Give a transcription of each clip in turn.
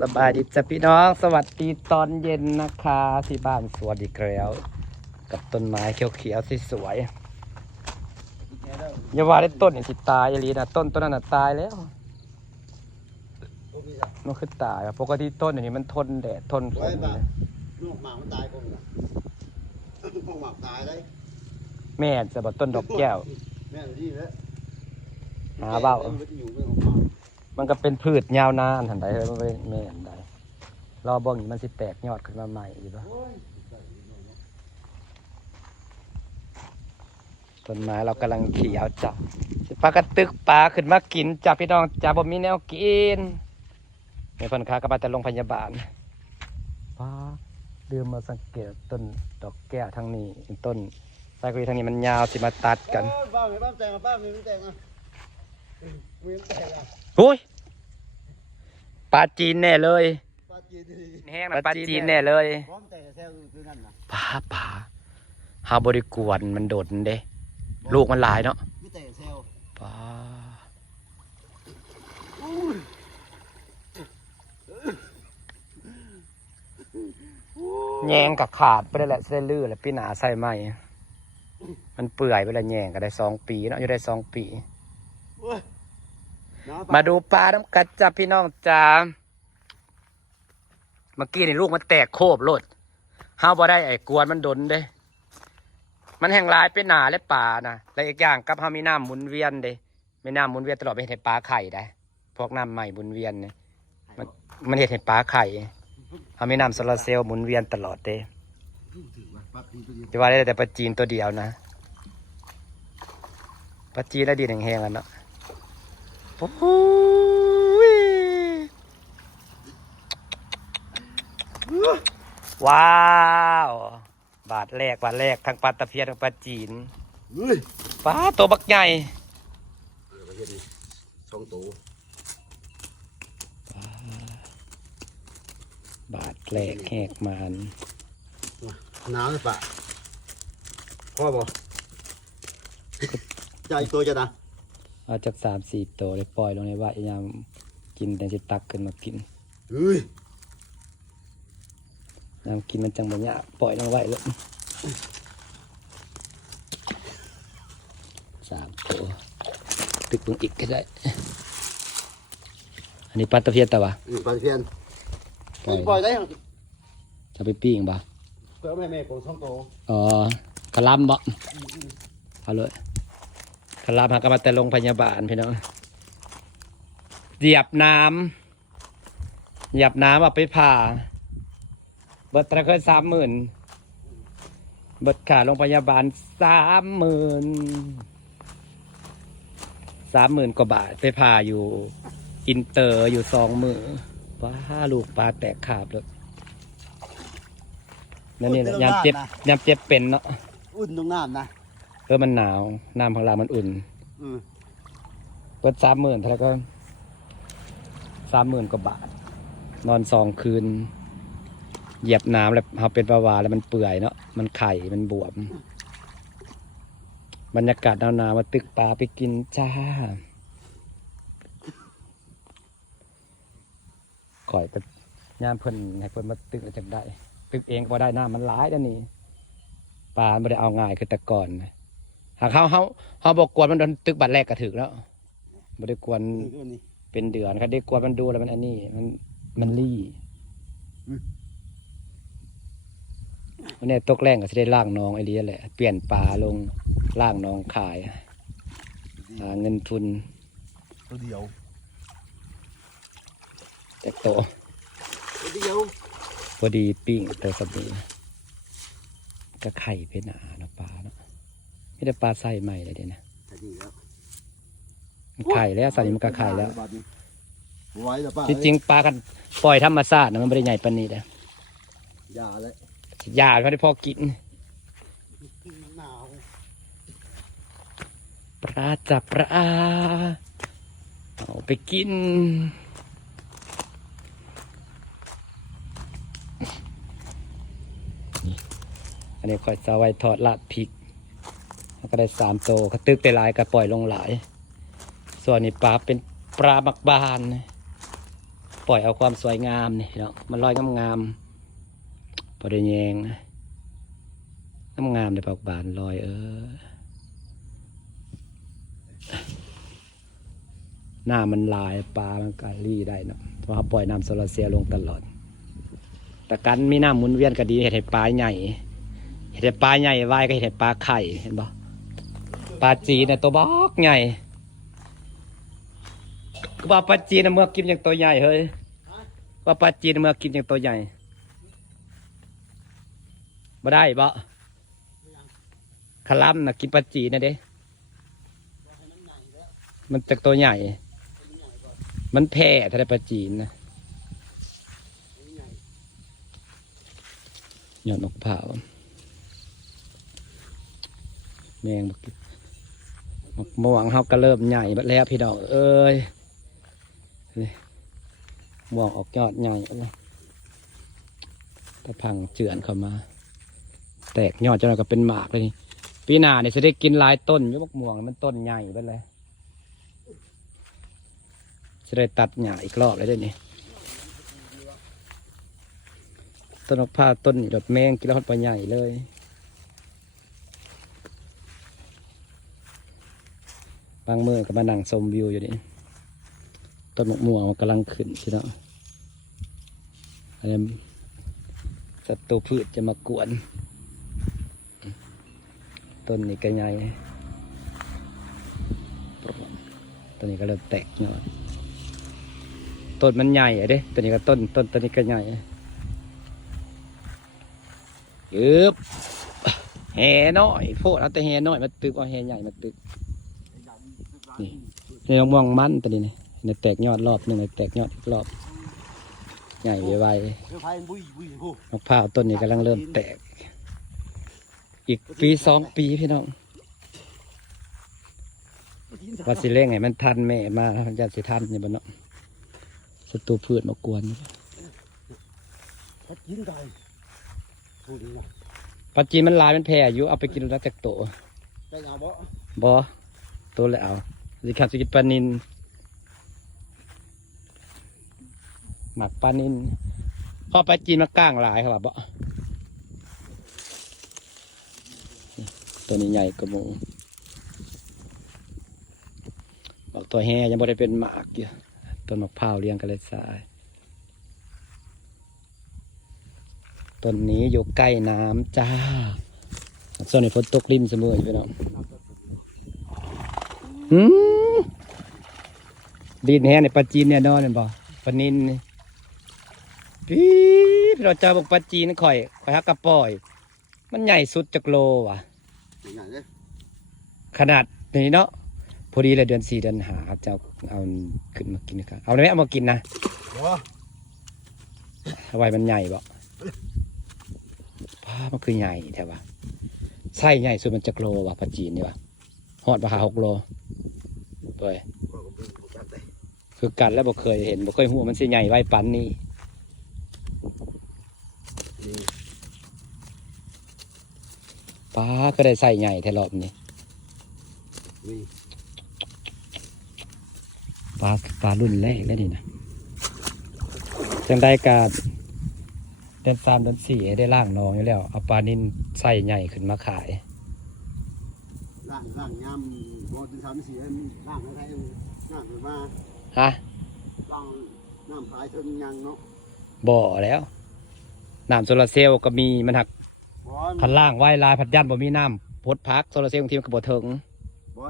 สบายดีจ้ะพี่น้องสวัสดีตอนเย็นนะคะที่บ้านสวัสดีแล้วกับต้นไม้เขียวๆสวยๆอย่าว่าได้ต้นนี่สิตายอีหลีนะต้นนั้นน่ะตายแล้วมันคือตายปกติต้นอย่างนี้มันทนแดดทนฝนเลยลูกหมากมันตายคงนะลูกหมากตายเลยแม่จะบอกต้นดอกแก้วแม่ดีแล้วหาเบ้ามันก็เป็นพืชยาวนานหันใดเลยมันไม่แม่นใดรอบ่งมันสิแตกยอดขึ้นมาใหม่อีกแล้วต้นไม้เรากำลังเขียวจับปลากระตึกปลาขึ้นมากินจับพี่น้องจับบ่มีแนวกินในพันค้ากระบาดแต่โรงพยาบาลป้าเดินมาสังเกตต้นดอกแก้วทางนี้ต้นไซคุยทางนี้มันยาวสิมาตัดกันบ้าไม่บ้าแต่งบ้าไม่แต่งอ่ะไม่แต่งอ่ะโอ้ยปลาจีนแน่เลยปลาจีนแห้งปลาจีนแน่เลยพร้อมแต่แซวคือนั่นนะป่าหาบริกวนมันโดดเด้ลูกมันหลายเนาะไม่แต่แซวป่าแยงกับขาดไปได้แหละเส้นลื่นแล้วปีหนาใส่ไหมมันเปื่อยไปแล้วแยงก็ได้2 ปีเนาะอยู่ได้2 ปีมาดูปลาน้ำกัดจับพี่น้องจ้าเมื่อกี้นี่ลูกมันแตกโคบโลดห้าวบ่ได้ไอ้กวนมันดนเด้มันแห้งร้ายเป็นหนาและป่านะและอีกอย่างกับห้ามีน้ำหมุนเวียนเด้ไม่น้ำหมุนเวียนตลอดไปเห็นปลาไข่ได้พวกน้ำใหม่หมุนเวียนเนี่ยมันเห็นปลาไข่ห้ามีน้ำโซลาร์เซลล์หมุนเวียนตลอดเด้จะว่าได้แต่ปลาจีนตัวเดียวนะปลาจีนได้ดีแห้งๆกันเนาะโอ้ยว้าวบาทแรกทั้งปลาตะเพียนทั้งปลาจีนปลาตัวบักใหญ่2 ตัวบาทแรกแหกมันหนาวเลยปะพ่อบอกใจตัวจะนะเอาจาก3-4 ตัวเลยปล่อยลงในว่ายามกินแต่จะตักขึ้นมากินยามกินมันจังแบบนี้ปล่อยลงไว้เลย3 ตัวตึกลงอีกก็ได้อันนี้ปลาตะเพียนแต่ว่าปลาตะเพียนปล่อยได้จะไปปิ้งบ่เพื่อแม่ของ2 ตัวอ๋อกระลำบ่เอาเลยกระลำหากมาแต่โรงพยาบาลพี่น้องเหยียบน้ำเอาไปผ่าเบิดตะเคย30,000เบิดขาโรงพยาบาล30,000 กว่าบาทไปผ่าอยู่อินเตอร์อยู่2 มื้อว้าลูกปลาแตกขาบเลยนั่นนี่ยามเจ็บเป็นเนาะอุ่นตรงน้ำนะมันหนาวน้ำข้างล่างมันอุ่นเบิด30,000เท่าไหร่ก็30,000 กว่าบาทนอน2 คืนเหยียบน้ำแล้วเขาเป็นประวาแล้วมันเปื่อยเนาะมันไข่มันบวมบรรยากาศหนาวๆมาตึกปลาไปกินจ้าข่อยไปย่ามเพิ่นให้เพิ่นมาตึกจากได้ตึกเองก็ได้น้ำมันร้ายแล้วนี่ปลาไม่ได้เอาง่ายคือแต่ก่อนหากเขาบอกกวนมันโดนตึกบัดแรกก็ถึกแล้วไม่ได้กวนเป็นเดือนครับได้กวนมันดูแล้วมันอันนี้มันรี่วันนี้ตกแรงก็จะได้ล่างน้องไอเดียแหละเปลี่ยนปลาลงล่างน้องขายหาเงินทุนตัวเดียวแต่โตพอดีปิ้งตัวสบู่ก็ไข่เป็นหนาเนาะปลาเนาะไม่ได้ปลาใส่ใหม่เลยเดี๋ยวนะไข่แล้วสัตว์นี้มันก็ไข่แล้วจริงๆปลากันปล่อยธรรมชาตินะมันไม่ได้ใหญ่ปานนี้เลยยาเขาได้พอกินปลาจับปลาเอาไปกินอันนี้ค่อยจะไว้ทอดลาดพริกแล้วก็ได้3 ตัวก็ตึกแต่ลายก็ปล่อยลงหลายส่วนนี้ปลาเป็นปลาบักบาน ปล่อยเอาความสวยงามนี่เนาะมันลอยงามๆพอได้แยงงามๆในปากบานลอยหน้ามันลายปลามันก็รีได้เนาะเพราะเขาปล่อยน้ำโซลาร์เซลล์ลงตลอดแต่กันมีน้ำหมุนเวียนก็ดีเห็ดให้ปลาใหญ่เห็ดให้ปลาใหญ่ไว้ก็เห็ดให้ปลาไข่เห็นบ่ปลาจีนเนี่ยตัวบอกใหญ่ก็ว่าปลาจีนเมื่อกินอย่างตัวใหญ่เฮ้ยว่าปลาจีนเมื่อกินอย่างตัวใหญ่บ่ได้บ่ขลัมนะกินปลาจีนนะเด้มันจากตัวใหญ่มันแพ้ถ้าได้ปลาจีนนะยอดนกเผาแมงบักม่วงเขาก็เริ่มใหญ่แล้วพี่น้องเอ้ยม่วงออกยอดใหญ่แล้วแต่พังเจือนเข้ามาแตกยอดจนก็เป็นหมากเลยนี่ปีหน้าเนี่ยจะได้กินหลายต้นยกม่วงมันต้นใหญ่ไปเลยจะได้ตัดหญ้าอีกรอบเลยด้วยนี่ต้นมะพร้าวต้นนี่ดอกแมงกินแล้วฮอดปลาใหญ่เลยบางมือก็มานั่งชมวิวอยู่นี่ต้นมะม่วงกำลังขึ้นพี่น้องอะไรศัตรูพืชจะมากวนต้นนี้ก็ใหญ่ต้นนี้ก็เริ่มแตกยอดต้นมันใหญ่อะเด้ต้นนี้ก็ต้นนี้ก็ใหญ่ยึบแห่น้อยโฟดเอาแต่แห่น้อยมาตึกเอาแห่ใหญ่มาตึกนี่น้องม่วงมันตัวนี้นี่แตกยอดรอบหนึ่งแตกยอดอีกรอบใหญ่ไวๆมะพร้าวต้นนี้กำลังเริ่มแตกอีกปี2 ปีพี่น้องว่าสิเล่งไงมันทันแม่มาจะสิทันนี่บ้านเนาะศัตรูพืชมากวนปลาจีนมันลายมันแพร่อยู่เอาไปกินแล้วจากโตบ่โตแล้วเอาสิขับสิกินปลานินหมักปลานินพอปลาจีนมาก้างหลายครับบ่ตัวนี้ใหญ่กว่าหมูบอกตัวแห่ยังบ่ได้เป็นหมากอยู่ต้นมะพร้าวเลี้ยงกันเลยสายต้นนี้อยู่ใกล้น้ำจ้าส่วนในฝนตกริมเสมออยู่พี่น้องดินแห้งในปลาจีนเนี่ยนอนเนี่ยบ่ปลานินพี่เราเจอบอกปลาจีนข่อยฮักกระป๋อยมันใหญ่สุดจากโลว่ะขนาดนี้เนาะพอดีเลยเดือน4 เดือน5จะเอาขึ้นมากินนะครับเอาไหมเอามากินนะเอาไว้มันใหญ่บ่ป้ามันคือใหญ่แท้ว่ะไส้ใหญ่สุดมันจากโลว่ะปลาจีนนี่ว่ะหอดราคา6 โลเว้ยคือกันแล้วบ่เคยเห็นบ่เคยหัวมันสิใหญ่ไว้ปันนี่ป้าก็ได้ใส่ใหญ่แท้รอบนี้ปลารุ่นแรกแล้วนี่นะจังได้การเดือน3 เดือน4ได้ล่างน้องอยู่แล้วเอาปลานินใส่ใหญ่ขึ้นมาขายล่างยำบ่ถึง3 4ล่างให้ล่างขึ้นมาฮะล่างน้ำขายเทิงยังเนาะบ่แล้วน้ำโซลาร์เซลล์ก็มีมันหักคันล่างไว้ลายผัดยันบ่มีน้ำพดพักโซลาร์เซลล์บางทีมันก็บ่ถึงบ่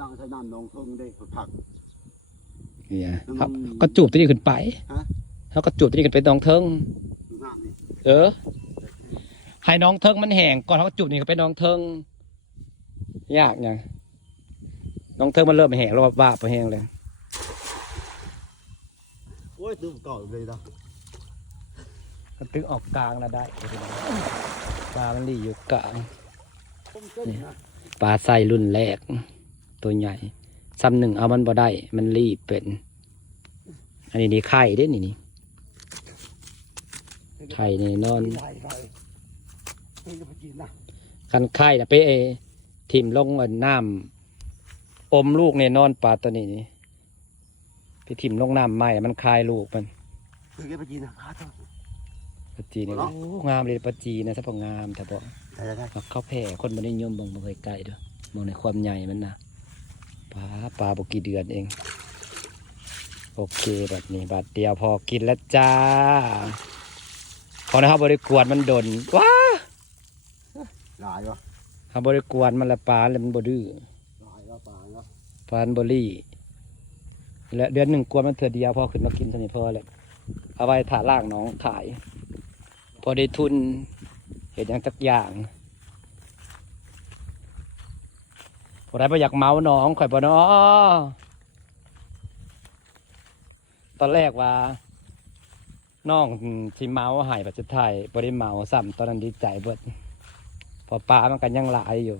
ล่างใช้น้ำนองเทิงได้ผักเนี่ยครับก็จูบตัวนี้ขึ้นไปเขาก็จูบตัวนี้ขึ้นไปน้องเทิงให้น้องเทิงมันแห้งก่อนเขาก็จูบนี่ก็ไปน้องเทิงยากยังน้องเทิงมันเริ่มแห้งแล้วบ้าไปแห้งเลยโอ้ยตึ้งต่อเลยนะก็ตึ้งออกกลางแล้วได้ปลามันรีอยู่กลางปลาไส้รุ่นแรกตัวใหญ่ซ้ำหนึ่งเอามันบ่ได้มันรีบเป็นอันนี้นี่ไข่เด้นี่ไข่นี่นอนคันไข่นะไปถิ่มลงน้ำอมลูกเนี่ยนอนปลาตัวนี้นี่ไปถิ่มลงน้ำใหม่มันคายลูกมัน คือแกไปกินนะพาต้อง ปลาจีนนี่โอ้งามเลยปลาจีนนะถ้าพองามแต่บอก ได้ ข้าวแผ่คนบ่ได้นิยมบ่เคยไกลเด้อมองในความใหญ่มันนะปลาบ่กี่เดือนเองโอเคแบบนี้บาทเดียวพอกินแล้วจ้าพอนะครับบริกวนมันดนว้า หลายวะ ถ้าบริกวนมันละปลาแล้วมันบ่ดื้อ หลายวะปลาเนาะ ปลาอันบ่ลี่และเดือนหนึ่งกวนมันเถื่อเดียวพอขึ้นมากินเท่านี้พอแล้วเอาไว้ถ่าล่างน้องขาย พอได้ทุนเห็นอย่างสักอย่างพอได้บ่อยากเมาน้องข่อยบ่เนาะตอนแรกว่าน้องที่เมาหายปัจจุบันบ่ได้เมาซ้ำตอนนั้นดีใจเบิดพอปลามันกันยังหลายอยู่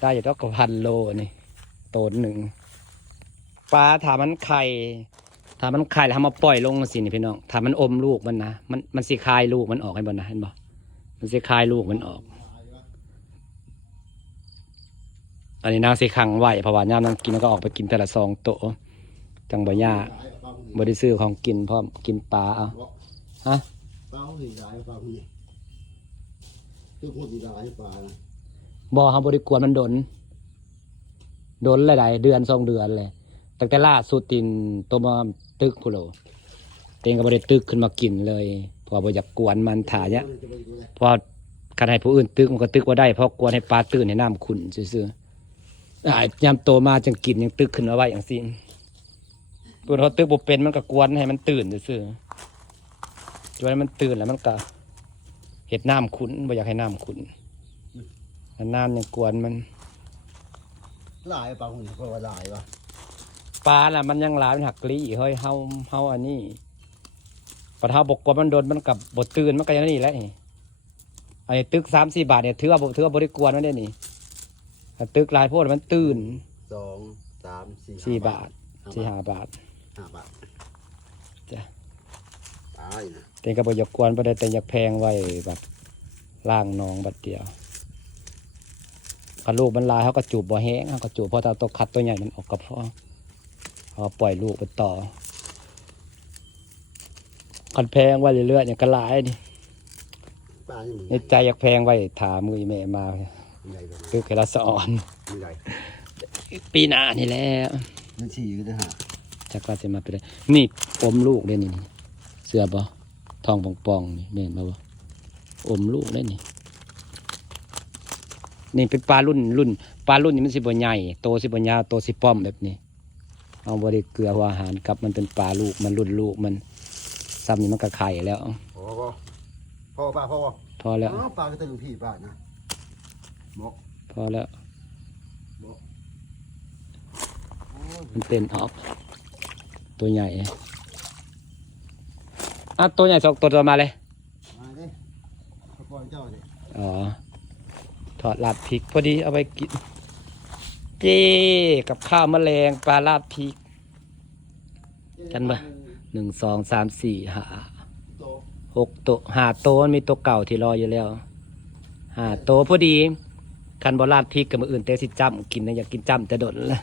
ได้อยู่ต้องกว่า1,000 โลนี่โตนหนึ่งปลาถามมันไข่แล้วทำมาปล่อยลงสินี่พี่น้องถามมันอมลูกมันนะมันสิคายลูกมันออกให้บ่นะเห็นบ่มันสิคายลูกมันออก อันนี้นางสิขังไว้เพราะว่ายามนางกินมันก็ออกไปกินแต่ละ2 โตจังบ่ยากบ่ได้ซื้อของกินพร้อมกินปลาเอาฮะ ปลาสีหลายปลาสีคือพูดสีหลายปลานะ บ่เฮาบ่ได้กวนมันดนหลายๆเดือน2 เดือนเลยตั้งแต่ล่าสุดตินตัวมาตึกพุ่นโลเต็งก็บ่ได้ตึกขึ้นมากินเลยเพราะบ่อยากกวนมันถ่าเนี่ยเพราะคันให้ผู้อื่นตึกมันก็ตึกบ่ได้เพราะกวนให้ปลาตื่นให้น้ำขุ่นซื่อๆยามโตมาจังกินยังตึกขึ้นมาไว้จังซี่ตัวเขาตึกบ่เป็นมันก็กวนให้มันตื่นซื่อๆจนมันตื่นแล้วมันก็เฮ็ดน้ำขุ่นบ่อยากให้น้ำขุ่นนานๆยังกวนมัน หลายปลาหุ่นเพราะว่าหลายวะ ปลาน่ะมันยังหลายมันหักลี่เฮ้ยเฮาอันนี้ปลาเท้าบกกวนมันโดนมันกับบดตื่นมันก็อย่างนี้แหละไอ้ตึก3-4 บาทเนี่ยถือว่าบริกวนมันได้นี่ถ้าตึกหลายโพดมันตื่น 2 3 4 บาท 4-5 บาท 5 บาท จ้ะ ตายนะ แต่ก็บ่อยากกวนบ่ได้แต่อยากแพงไว้แบบล่างน้องบัดเดียวคันลูกมันลายเขาก็จูบบ่แห้งเขาก็จูบพอตาตัวคัดตัวใหญ่มันออกก็พอเขาปล่อยลูกไปต่อคันแพงไว้เรื่อยๆเนี่ยก็หลายนี่ ปลาที่มัน ในใจอยากแพงไว้ถามือแม่มา ใหญ่เลย คือแค่ละสอน มันใหญ่ ปีหน้านี่แหละ มันฉี่ก็จะหา จักว่าจะมาเป็นไรนี่อมลูกได้นี่เสื้อบ่ทองป่องๆนี่แม่นบ่อมลูกได้นี่นี่เป็นปลารุ่นนี่มันสิบ่ใหญ่โตสิบ่ยาวโตสิป้อมแบบนี้เอาบ่ได้เกลือหัวอาหารกับมันเป็นปลาลูกมันรุ่นลูกมันซ้ำนี่มันก็ไข่แล้ว พ่อปลาพ่อ พอแล้ว ปลาก็จะดูพี่ปลานะบอก พอแล้ว บอก มันเต้นออกตัวใหญ่ตัวใหญ่2 ตัวมาเลย มาดิเขาปล่อยเจ้าดิ อ๋อถอดลาดพริกพอดีเอาไปกินเจ้กับข้าวแมลงปลาลาดพริก กันปะ 1 2 3 4 5 โต 6 ตัว5 ตัวมันมีตัวเก่าที่รออยู่แล้ว5 ตัวพอดีคันบอลาดพริกกับมืออื่นเตะสิจ้ำกินนะอยากกินจ้ำแต่โดดเลย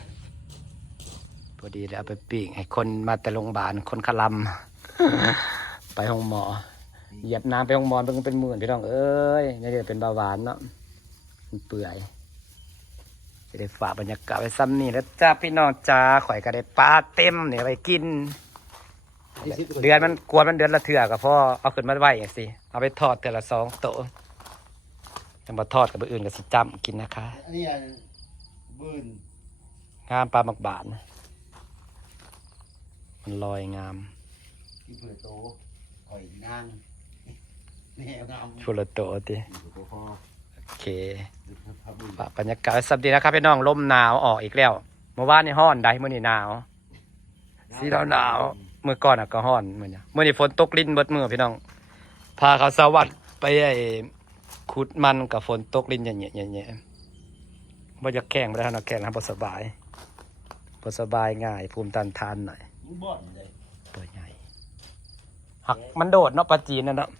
พอดีแล้วเอาไปปิ้งให้คนมาแต่โรงพยาบาลคนขลำ ไปห้องหมอเหยียบน้ำไปห้องหมอเป็นหมื่นพี่น้องเอ้ยนี่เดี๋ยวเป็นเบาหวานเนาะมันเปื่อยจะได้ฝากบรรยากาศไว้ซ้ำนี่แล้วจ้าพี่น้องจ้าข่อยก็ได้ปลาเต็มเนี่ยไปกิน เดือนมันกวนมันเดือนละเถื่อกับพ่อเอาขึ้นมาไว้อย่างสิเอาไปทอดแต่ละ2 โตจะมาทอดกับอื่นกับสิจ้ำกินนะคะ อันนี้บืน งามปลาหมักบาทนะมันลอยงาม กินเผือโตอ่อยนางแม่งาม ชุลโตติ ตัวพ่อ โอเค พับบืน ฝากบรรยากาศไว้สัปดีนะครับพี่น้องลมหนาวออกอีกแล้วเมื่อวานนี่ฮ้อนได้เมื่อนี่หนาวสีหนาวเมื่อก่อนก็ฮ้อนเหมือนเมื่อนี่ฝนตกลิ้นเบิดมือพี่น้องพาเขาสวัสดไปไอ้ขุดมันกับฝนตกลิ้นอย่างเงี้ยว่าจะแข่งไปแล้วนะแข่งนะพอสบายง่ายภูมิต้านทานหน่อย มึงบ่อนเลย ตัวใหญ่หักมันโดดเนาะปลาจีนนั่นเนาะ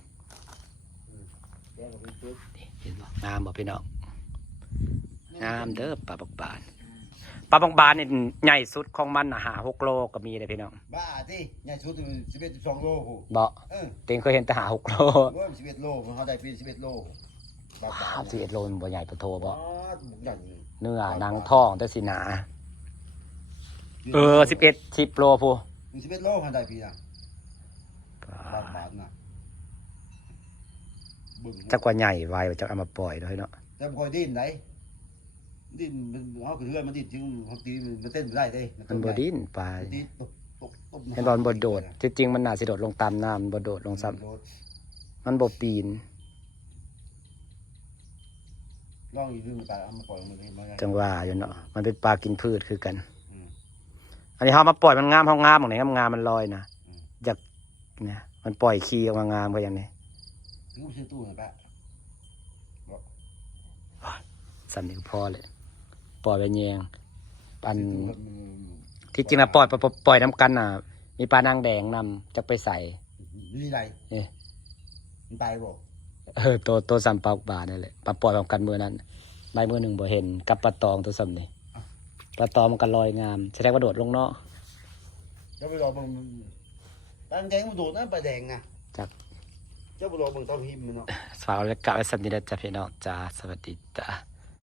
แกกับพี่ตุ๊ก เห็นบ่งามบ่พี่น้องงามเด้อปลาบักบาน ปลาบางบานนี่ใหญ่สุดของมันหา6 โลก็มีเลยพี่น้อง บ้าที่ใหญ่สุด11 12 โลโห บ่ เออ เต็งเคยเห็นแต่หา6 โล ว่า11 โลมันเขาได้ปี11 โลบาท 11 โลมันบ่ใหญ่ปะโทบ่ บุกใหญ่ เนื้อหนังท้องแต่สิหนา11 10 โลพู 11 โลเขาได้ปีน่ะบาทน่ะจักว่าใหญ่ไว้จักเอามาปล่อยเด้อเนาะ แต่บ่ค่อยดิ้นไหนดิ้นมันเอาคือเฮือนมันดิ้นจริงบางทีมันเต้นบ่ได้เด้ มันบ่ดิ้นปลา ดิ้นตบ เห็นบอลบ่โดดที่จริงมันน่าสิโดดลงตามน้ำมันบ่โดดลงซ้ำมันบ่ปีน ลองอีกนึงไปเอามาปล่อยมันให้มัน จังว่าอยู่เนาะมันเป็นปลากินพืชคือกัน อันนี้เฮามาปล่อยมันงามเฮางามของไหนงามมันลอยนะอยากเนี่ยมันปล่อยขี้ออกมางามก็อย่างนี้ ถึงซื้อตู้น่ะปะ สั่นนี่ก็พอเลยปล่อยไปแยงอันที่จริงนะปล่อยน้ำกันน่ะ มีปลานางแดงนำจะไปใส่ นี่ไร เอ๊ะ มันตายบ่ ตัวซ้ำปลาบานั่นแหละปลาปล่อยพร้อมกันมือนั้นใบมือหนึ่งบ่เห็นกับปลาตองตัวซ้ำนี่ปลาตองมันก็ลอยงามแสดงว่าโดดลงเนาะ เจ้าไปรอเบิ่งตาแดงมันโดดนะปลาแดงนะเจ้าไปรอเบิ่งตอนหิมมันเนาะ ฝากเอาไว้กะไว้ซ้ำนี่นะจ๊ะพี่น้องจ้าสวัสดีจ้า